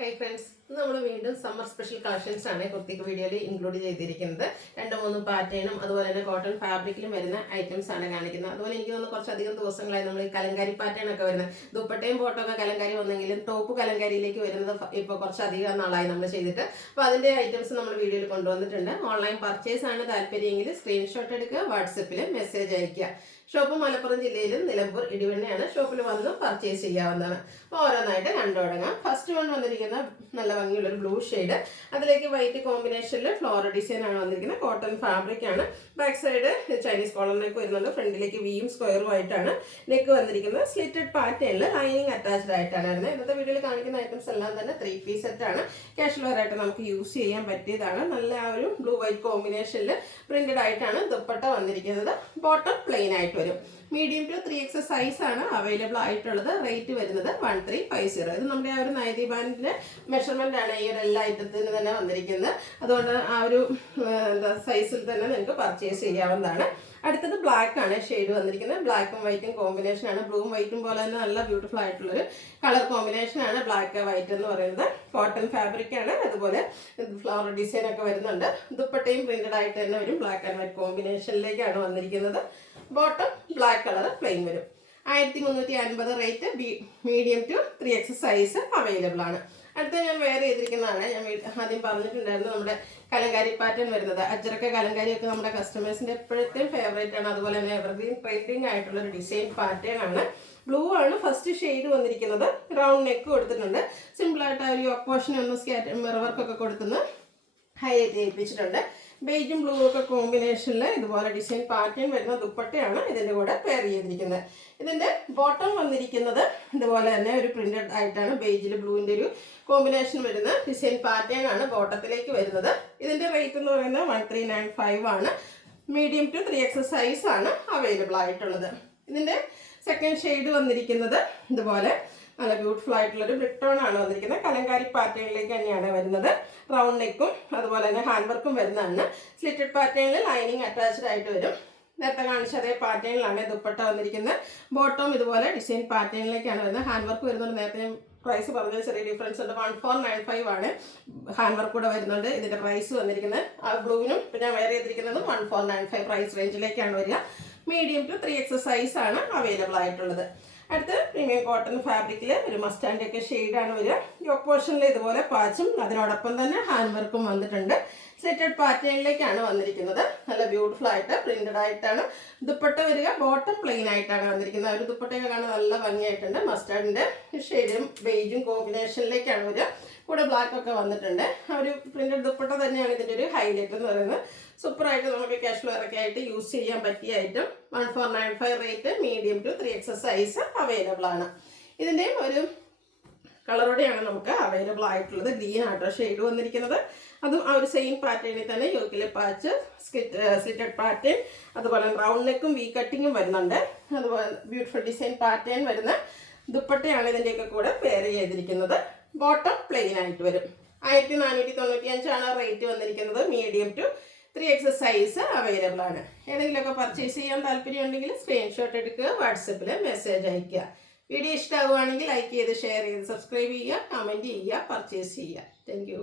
Hi friends. നമ്മൾ വീണ്ടും summer special collections ആണ് കുർത്തിക്ക് വീഡിയോയിൽ ഇൻക്ലൂഡ് ചെയ്തിരിക്കുന്നത്. 2-3 പാറ്റേണും അതുപോലെ തന്നെ കോട്ടൺ ഫാബ്രിക്കിലും വരുന്ന ഐറ്റംസ് ആണ് കാണിക്കുന്നത്. അതുപോലെ എനിക്ക് തോന്നുന്നു കുറച്ചധികം ദിവസങ്ങളായി നമ്മൾ ഈ കലങ്കാരി പാറ്റേൺ ഒക്കെ വരുന്നത് ദുപ്പട്ടയും ബോട്ടൊക്കെ കലങ്കാരി വന്നെങ്കിലും ടോപ്പ് കലങ്കാരിയിലേക്ക് വരുന്നത് ഇപ്പോൾ കുറച്ചധികം നാളായി നമ്മൾ ചെയ്തിട്ട്. അപ്പോൾ അതിൻ്റെ ഐറ്റംസ് നമ്മൾ വീഡിയോയിൽ കൊണ്ടുവന്നിട്ടുണ്ട്. ഓൺലൈൻ പർച്ചേസ് ആണ് താല്പര്യമെങ്കിൽ സ്ക്രീൻഷോട്ട് എടുക്കുക, വാട്സപ്പിൽ മെസ്സേജ് അയയ്ക്കുക. ഷോപ്പ് മലപ്പുറം ജില്ലയിലും നിലമ്പൂർ ഇടിവണ്ണയാണ്. ഷോപ്പിൽ വന്ന് പർച്ചേസ് ചെയ്യാവുന്നതാണ്. അപ്പോൾ ഓരോന്നായിട്ട് കണ്ടു തുടങ്ങാം. ഫസ്റ്റ് വൺ വന്നിരിക്കുന്ന നല്ല ഭംഗിയുള്ളൊരു ബ്ലൂ ഷെയ്ഡ്, അതിലേക്ക് വൈറ്റ് കോമ്പിനേഷനിൽ ഫ്ലോറൽ ഡിസൈൻ ആണ് വന്നിരിക്കുന്നത്. കോട്ടൺ ഫാബ്രിക് ആണ്. Back side Chinese collar neck വരുന്നുണ്ട്. ഫ്രണ്ടിലേക്ക് വിയും സ്ക്വയറും ആയിട്ടാണ് നെക്ക് വന്നിരിക്കുന്നത്. സ്ലിറ്റഡ് പാറ്റേണിൽ ലൈനിങ് അറ്റാച്ച്ഡ് ആയിട്ടാണ് വരുന്നത്. ഇന്നത്തെ വീഡിയോയിൽ കാണിക്കുന്ന ഐറ്റംസ് എല്ലാം തന്നെ 3-piece സെറ്റ് ആണ്. കാഷ്വൽ വെയർ ആയിട്ട് നമുക്ക് യൂസ് ചെയ്യാൻ പറ്റിയതാണ്. നല്ല ആ ഒരു ബ്ലൂ വൈറ്റ് കോമ്പിനേഷനിൽ പ്രിന്റഡ് ആയിട്ടാണ് ദുപ്പട്ട വന്നിരിക്കുന്നത്. ബോട്ടം പ്ലെയിൻ ആയിട്ട് വരും. മീഡിയം ടു 3X സൈസ് ആണ് അവൈലബിൾ ആയിട്ടുള്ളത്. റേറ്റ് വരുന്നത് 1350. ഇത് നമ്മുടെ ആ ഒരു നൈറ്റി ബാൻഡിന്റെ മെഷർമെന്റ് ആണ് ഈ ഒരു എല്ലാ ഐറ്റത്തിന് തന്നെ വന്നിരിക്കുന്നത്. അതുകൊണ്ട് ആ ഒരു സൈസിൽ തന്നെ നിങ്ങൾക്ക് പർച്ചേസ് ചെയ്യാവുന്നതാണ്. അടുത്തത് ബ്ലാക്ക് ആണ് ഷെയ്ഡ് വന്നിരിക്കുന്നത്. ബ്ലാക്കും വൈറ്റും കോമ്പിനേഷൻ ആണ്. ബ്ലൂവും വൈറ്റും പോലെ തന്നെ നല്ല ബ്യൂട്ടിഫുൾ ആയിട്ടുള്ളൊരു കളർ കോമ്പിനേഷൻ ആണ് ബ്ലാക്ക് വൈറ്റ് എന്ന് പറയുന്നത്. കോട്ടൺ ഫാബ്രിക് ആണ്. അതുപോലെ ഫ്ലവർ ഡിസൈൻ ഒക്കെ വരുന്നുണ്ട്. ദുപ്പട്ടയും പ്രിന്റഡ് ആയിട്ട് തന്നെ വരും. ബ്ലാക്ക് ആൻഡ് വൈറ്റ് കോമ്പിനേഷനിലേക്കാണ് വന്നിരിക്കുന്നത്. ബോട്ടം ബ്ലാക്ക് കളർ പ്ലെയിൻ വരും. 1350 rate. Medium to 3X size available ആണ്. അടുത്ത ഞാൻ വെയർ ചെയ്തിരിക്കുന്നതാണ്. ഞാൻ ആദ്യം പറഞ്ഞിട്ടുണ്ടായിരുന്നു നമ്മുടെ കലങ്കാരി പാറ്റേൺ വരുന്നത്. അജ്രക്ക കലങ്കാരിയൊക്കെ നമ്മുടെ കസ്റ്റമേഴ്സിന്റെ എപ്പോഴത്തെയും ഫേവറേറ്റ് ആണ്. അതുപോലെ തന്നെ എവർഗ്രീൻ ട്രെൻഡിങ് ആയിട്ടുള്ള ഒരു ഡിസൈൻ പാറ്റേൺ ആണ്. ബ്ലൂ ആണ് ഫസ്റ്റ് ഷെയ്ഡ് വന്നിരിക്കുന്നത്. റൗണ്ട് നെക്ക് കൊടുത്തിട്ടുണ്ട്. സിമ്പിൾ ആയിട്ട് ആ ഒരു യോക്ക് പോർഷൻ ഒന്ന് മിറർ വർക്കൊക്കെ കൊടുത്തുനിന്ന് ഹൈലൈറ്റ് ചെയ്യിപ്പിച്ചിട്ടുണ്ട്. ബേജും ബ്ലൂ ഒക്കെ കോമ്പിനേഷനിൽ ഇതുപോലെ ഡിസൈൻ പാറ്റേൺ വരുന്ന ദുപ്പട്ടയാണ് ഇതിൻ്റെ കൂടെ പെയർ ചെയ്തിരിക്കുന്നത്. ഇതിൻ്റെ ബോട്ടം വന്നിരിക്കുന്നത് ഇതുപോലെ തന്നെ ഒരു പ്രിന്റഡ് ആയിട്ടാണ്. ബേജിൽ ബ്ലൂവിൻ്റെ ഒരു കോമ്പിനേഷൻ വരുന്ന ഡിസൈൻ പാറ്റേൺ ആണ് ബോട്ടത്തിലേക്ക് വരുന്നത്. ഇതിൻ്റെ റേറ്റ് എന്ന് പറയുന്നത് 1395 ആണ്. മീഡിയം ടു 3X സൈസ് ആണ് അവൈലബിൾ ആയിട്ടുള്ളത്. ഇതിൻ്റെ സെക്കൻഡ് ഷെയ്ഡ് വന്നിരിക്കുന്നത് ഇതുപോലെ നല്ല ബ്യൂട്ടിഫുൾ ആയിട്ടുള്ളൊരു ബ്രിക്ക് ടോൺ ആണ് വന്നിരിക്കുന്നത്. കലങ്കാരി പാറ്റേണിലേക്ക് തന്നെയാണ് വരുന്നത്. റൗണ്ട് നെക്കും അതുപോലെ തന്നെ ഹാൻഡ് വർക്കും വരുന്നതാണ്. സ്ലിറ്റഡ് പാറ്റേണിൽ ലൈനിങ് അറ്റാച്ച്ഡ് ആയിട്ട് വരും. നേരത്തെ കാണിച്ച അതേ പാറ്റേണിലാണ് ദുപ്പട്ട വന്നിരിക്കുന്നത്. ബോട്ടം ഇതുപോലെ ഡിസൈൻ പാറ്റേണിലേക്കാണ് വരുന്നത്. ഹാൻഡ് വർക്ക് വരുന്നത് നേരത്തെ പ്രൈസ് പറഞ്ഞത് ചെറിയ ഡിഫറൻസ് ഉണ്ട്. 1495 ആണ് ഹാൻഡ് വർക്ക് കൂടെ വരുന്നുണ്ട്. ഇതിൻ്റെ പ്രൈസ് വന്നിരിക്കുന്നത് ആ ബ്ലൂവിനും പിന്നെ ഞാൻ വെയർ ചെയ്തിരിക്കുന്നത് 1495 പ്രൈസ് റേഞ്ചിലേക്കാണ് വരിക. മീഡിയം ടു 3X സൈസ് ആണ് അവൈലബിൾ ആയിട്ടുള്ളത്. അടുത്ത് പ്രീമിയം കോട്ടൺ ഫാബ്രിക്കിൽ ഒരു മസ്റ്റാൻഡ് ഒക്കെ ഷെയ്ഡാണ് വരിക. യോക്ക് പോർഷനിൽ ഇതുപോലെ പാച്ചും അതിനോടൊപ്പം തന്നെ ഹാൻഡ് വർക്കും വന്നിട്ടുണ്ട്. സ്ലിറ്റഡ് പാറ്റേണിലേക്കാണ് വന്നിരിക്കുന്നത്. നല്ല ബ്യൂട്ടിഫുൾ ആയിട്ട് പ്രിന്റഡ് ആയിട്ടാണ് ദുപ്പട്ട വരിക. ബോട്ടം പ്ലെയിൻ ആയിട്ടാണ് വന്നിരിക്കുന്നത്. ഒരു ദുപ്പട്ടയൊക്കെ കാണാൻ നല്ല ഭംഗിയായിട്ടുണ്ട്. മസ്റ്റാർഡിന്റെ ഷെയ്ഡും ബേജും കോമ്പിനേഷനിലേക്കാണ് വരിക. കൂടെ ബ്ലാക്ക് ഒക്കെ വന്നിട്ടുണ്ട്. ആ ഒരു പ്രിന്റഡ് ദുപ്പട്ട തന്നെയാണ് ഇതിൻ്റെ ഒരു ഹൈലൈറ്റ് എന്ന് പറയുന്നത്. സൂപ്പറായിട്ട് നമുക്ക് കാഷ്വൽ വെയറൊക്കെ ആയിട്ട് യൂസ് ചെയ്യാൻ പറ്റിയ item. 1495 rate. Medium to 3X size available ആണ്. ഇതിൻ്റെയും ഒരു കളറോടെയാണ് നമുക്ക് അവൈലബിൾ ആയിട്ടുള്ളത്. ഗ്രീൻ ആട്ടോ ഷെയ്ഡ് വന്നിരിക്കുന്നത്. അതും ആ ഒരു സെയിം പാറ്റേണിൽ തന്നെ യോക്കിലെ പാച്ച്, സ്ലിറ്റഡ് പാറ്റേൺ, അതുപോലെ റൗണ്ട് നെക്കും വി കട്ടിങ്ങും വരുന്നുണ്ട്. അതുപോലെ ബ്യൂട്ടിഫുൾ ഡിസൈൻ പാറ്റേൺ വരുന്ന ദുപ്പട്ടയാണ് ഇതിൻ്റെയൊക്കെ കൂടെ പെയർ ചെയ്തിരിക്കുന്നത്. ബോട്ടം പ്ലെയിൻ ആയിട്ട് വരും. 1495 ആണ് റേറ്റ് വന്നിരിക്കുന്നത്. Medium to 3X size available ആണ്. ഏതെങ്കിലുമൊക്കെ പർച്ചേസ് ചെയ്യാൻ താല്പര്യമുണ്ടെങ്കിൽ സ്ക്രീൻഷോട്ട് എടുക്കുക, വാട്സപ്പിൽ മെസ്സേജ് അയയ്ക്കുക. വീഡിയോ ഇഷ്ടമാവുകയാണെങ്കിൽ ലൈക്ക് ചെയ്ത് ഷെയർ ചെയ്ത് സബ്സ്ക്രൈബ് ചെയ്യുക, കമൻറ്റ് ചെയ്യുക, പർച്ചേസ് ചെയ്യുക. താങ്ക്